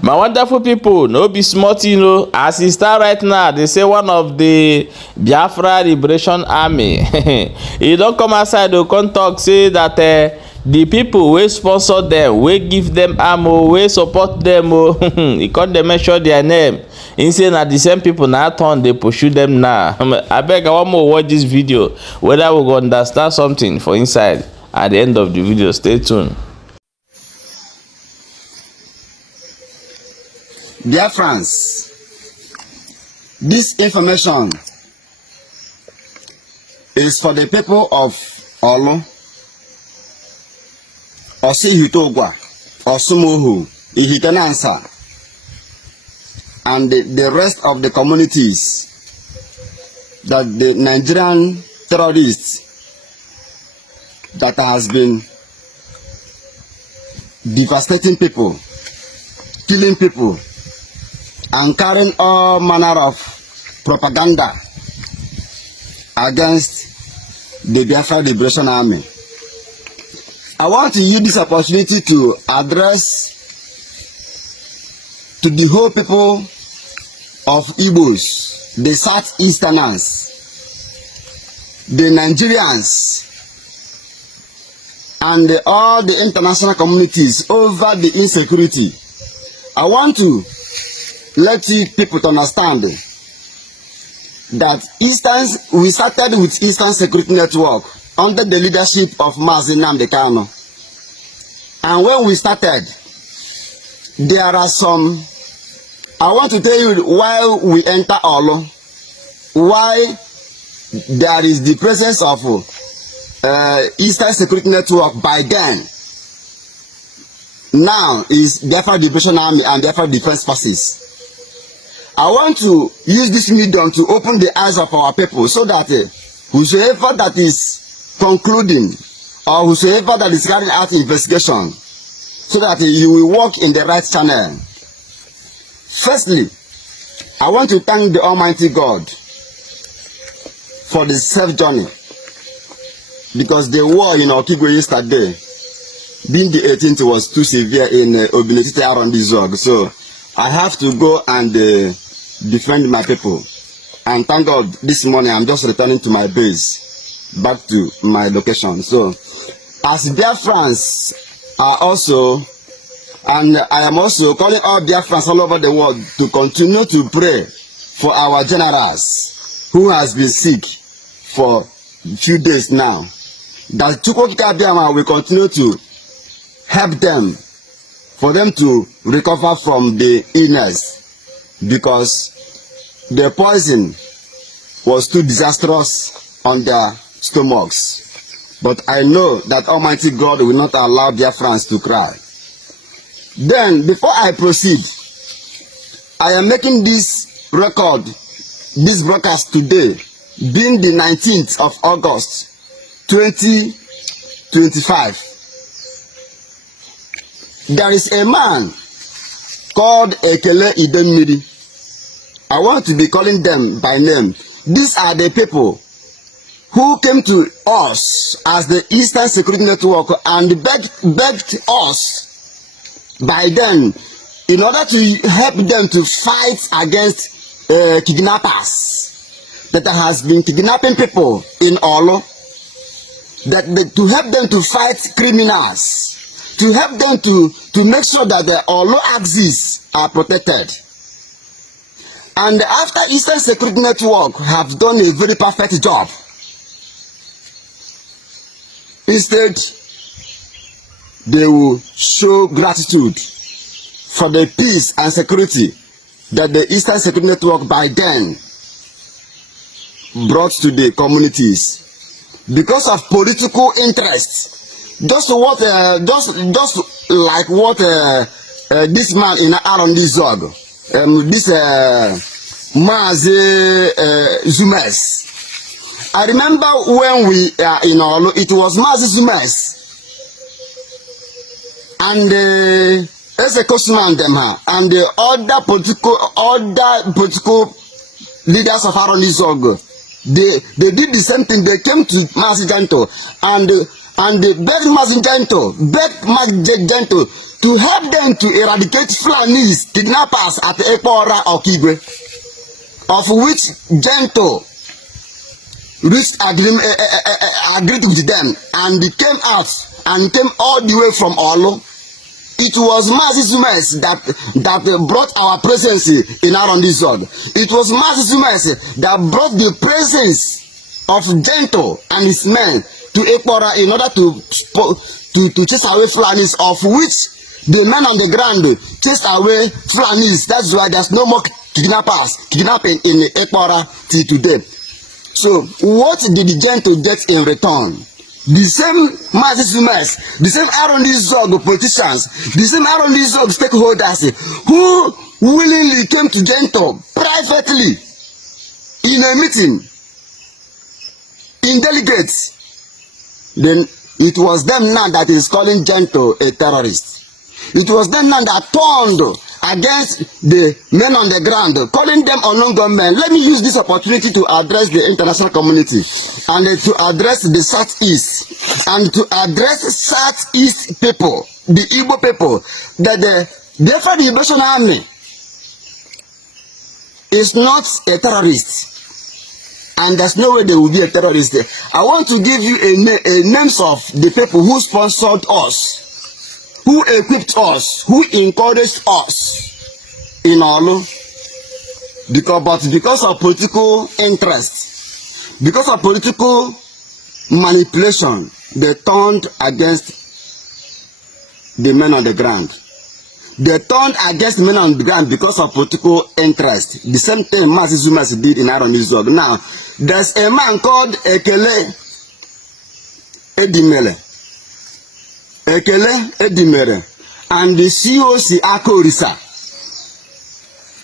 My wonderful people, no be smart, as e start right now. They say one of the Biafra Liberation Army e don come outside to come talk say that the people wey sponsor them, wey give them ammo, wey support them, e come dey mention their name. He say na the same people na turn dey pursue them now. Abeg, I wan more watch this video whether we go understand something for inside. At the end of the video, stay tuned. Dear friends, this information is for the people of Olu, Osihitogwa, Osumohu, Ihikanansa, and the rest of the communities that the Nigerian terrorists that has been devastating people, killing people, and carrying all manner of propaganda against the Biafra Liberation Army. I want to use this opportunity to address to the whole people of Igbos, the Southeasterners, the Nigerians, and all the international communities over the insecurity. I want to let you people to understand that we started with Eastern Security Network under the leadership of Mazi Nnamdi Kanu. And when we started, there are some, I want to tell you why we enter Olu, why there is the presence of Eastern Security Network by then. Now is Biafra Liberation Army and Biafra Defense Forces. I want to use this medium to open the eyes of our people so that whosoever that is concluding or whosoever that is carrying out investigation, so that you will walk in the right channel. Firstly, I want to thank the Almighty God for the safe journey, because the war in Okigwe yesterday, being the 18th, was too severe in Obinetite around this zone. So I have to go and defend my people. And thank God this morning I'm just returning to my base, back to my location. So as Biafrans are also, and I am also calling all Biafrans all over the world to continue to pray for our generals who has been sick for a few days now, that Chukwokika Biama will continue to help them, for them to recover from the illness, because the poison was too disastrous on their stomachs. But I know that Almighty God will not allow their friends to cry. Then, before I proceed, I am making this record, this broadcast today, being the 19th of August, 2025. There is a man called Ekele Idemiri. I want to be calling them by name. These are the people who came to us as the Eastern Security Network and begged us by them in order to help them to fight against kidnappers that has been kidnapping people in Olu, to help them to fight criminals, to help them to make sure that the Olu axis are protected. And after Eastern Security Network have done a very perfect job, instead they will show gratitude for the peace and security that the Eastern Security Network by then brought to the communities. Because of political interest, just like what this man in Aaron Zog, this Mazi Zumes. I remember when we are in Olu, it was Mazi Zumes and as a Kosman and the other political leaders of Aaron Zog. They did the same thing. They came to Mazi Janto and they begged Mazi Janto to help them to eradicate Fulanis kidnappers at Ekpora or Kigwe, of which Gento reached agreed with them and came out and came all the way from Olo. It was Mazi that brought our presence in Arondizod. It was Mazi that brought the presence of Gento and his men to Ekpora in order to chase away Fulanis, of which the men on the ground chased away Fulanis. That's why there's no more kidnapping in Ekpora till today. So what did the Gento get in return? The same Mazi, the same Arondizod politicians, the same Arondizod stakeholders who willingly came to Gento privately in a meeting, in delegates. Then it was them now that is calling Gento a terrorist. It was them now that turned against the men on the ground, calling them unknown gunmen. Let me use this opportunity to address the international community and to address the Southeast and to address Southeast people, the Igbo people, that the Biafra Liberation Army is not a terrorist. And there's no way they will be a terrorist. I want to give you a names of the people who sponsored us, who equipped us, who encouraged us in Olu. Because of political interest, because of political manipulation, they turned against the men on the ground. They turned against men on the ground because of political interest. The same thing Mazi Zumas did in Arondizod. Now, there's a man called Ekele Edimere, and the COC Akorisa,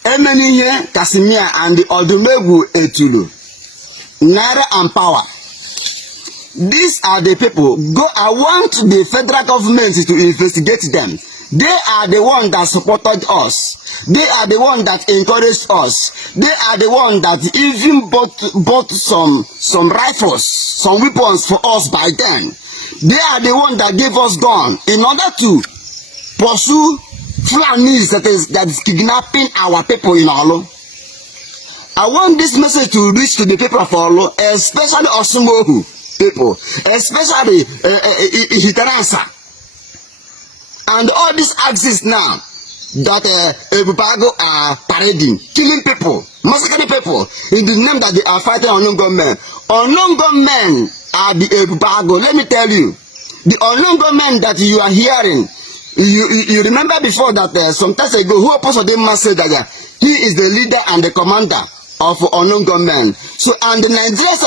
Emenihe Kasimia, and the Odumegu Etulu, Naira and Power. These are the people. I want the federal government to investigate them. They are the ones that supported us. They are the ones that encouraged us. They are the ones that even bought some rifles, some weapons for us by then. They are the ones that gave us gun in order to pursue Fulanis that is kidnapping our people in Olo. I want this message to reach to the people of Olo, especially Osumohu people, especially Hitaransa. And all these axes now that Ebubago are parading, killing people, massacring people in the name that they are fighting unknown gunmen. Unknown gunmen are the Ebubago. Let me tell you, the unknown gunmen that you are hearing, you remember before that some time ago, who opposed them must say that he is the leader and the commander of unknown gunmen. So, and the Nigerians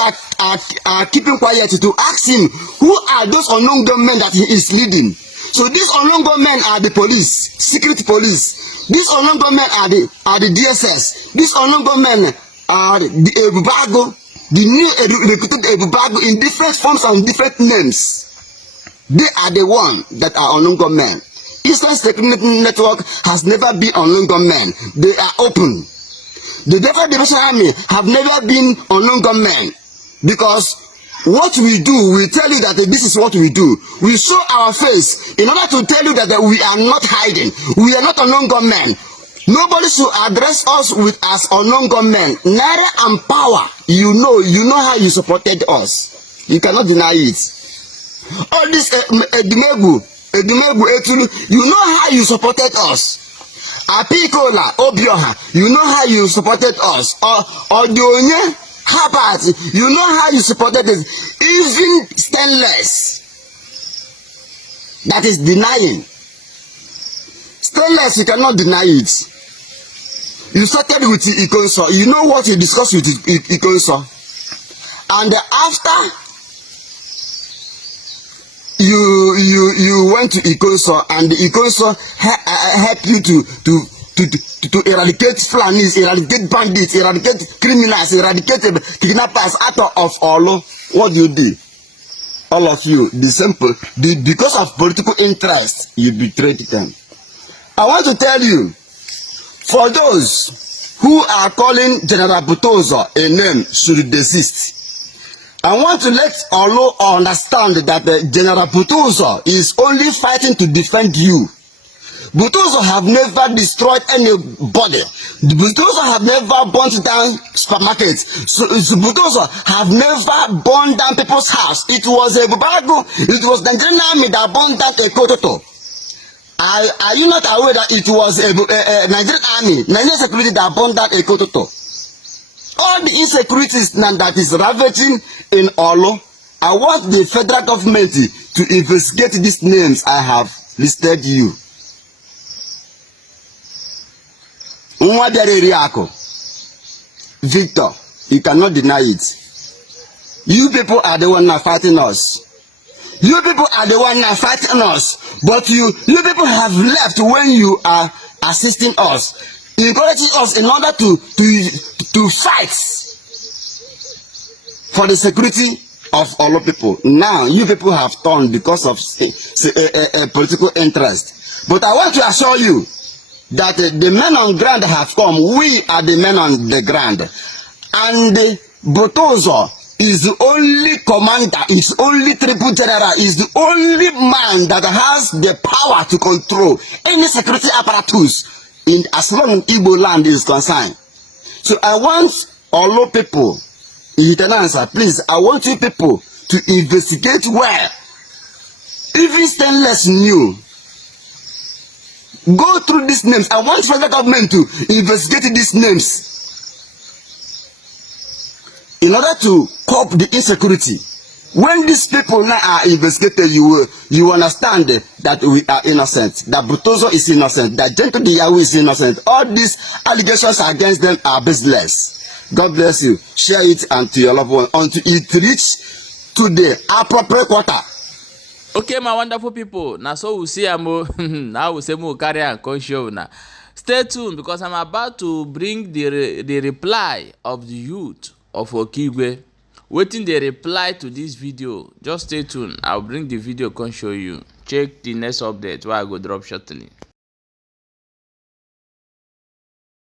are keeping quiet to ask him, who are those unknown gunmen that he is leading? So these unknown gunmen are the police, secret police. These unknown gunmen are the DSS. These unknown gunmen are the Ebubago, the new recruited Ebubago in different forms and different names. They are the ones that are unknown gunmen. Eastern Security Network has never been unknown gunmen. They are open. The Biafra Liberation Army have never been unknown gunmen, because what we do, we tell you that this is what we do. We show our face in order to tell you that we are not hiding. We are not unknown gunmen. Nobody should address us with as unknown gunmen. Naira and Power, you know how you supported us. You cannot deny it. All this Edumegu Etulu, you know how you supported us. Apikola Obioha, you know how you supported us. Or Dionye Habat, you know how you supported it. Even Stainless, that is denying. Stainless, you cannot deny it. You started with Ikonso. You know what you discussed with Ikonso. And after you went to Ikonso, and the Ikonso helped you to eradicate Fulanis, eradicate bandits, eradicate criminals, eradicate kidnappers out of Olo. What do you do? All of you, the simple, because of political interest, you betrayed them. I want to tell you, for those who are calling General Butozo a name should desist. I want to let Olo understand that General Butozo is only fighting to defend you. Bulldozer have never destroyed anybody. The bulldozer have never burnt down supermarkets. So the bulldozer have never burned down people's house. It was a Bubarago, it was the Nigerian army that burned down a Kototo. Are you not aware that it was a Nigerian army, Nigerian security that burned down a Kototo? All the insecurities that is ravaging in Olo, I want the federal government to investigate these names I have listed you. Victor, you cannot deny it. You people are the one now fighting us. You people are the one now fighting us. But you people have left when you are assisting us, encouraging us in order to fight for the security of all people. Now you people have turned because of a political interest. But I want to assure you that the men on ground have come. We are the men on the ground, and the Botozo is the only commander, is only triple general, is the only man that has the power to control any security apparatus in as long as Igbo land is concerned. So I want all people, please, I want you people to investigate where even Stainless knew. Go through these names. I want federal government to investigate these names in order to cope the insecurity. When these people now are investigated, you understand that we are innocent, that Butozo is innocent, that Gentle Diyawu is innocent. All these allegations against them are baseless. God bless you. Share it unto your loved one until it reach to the appropriate quarter. Okay, my wonderful people. Now so we see now we say more carry and show now. Stay tuned because I'm about to bring the reply of the youth of Okigwe. Waiting the reply to this video. Just stay tuned. I'll bring the video and show you. Check the next update where I go drop shortly.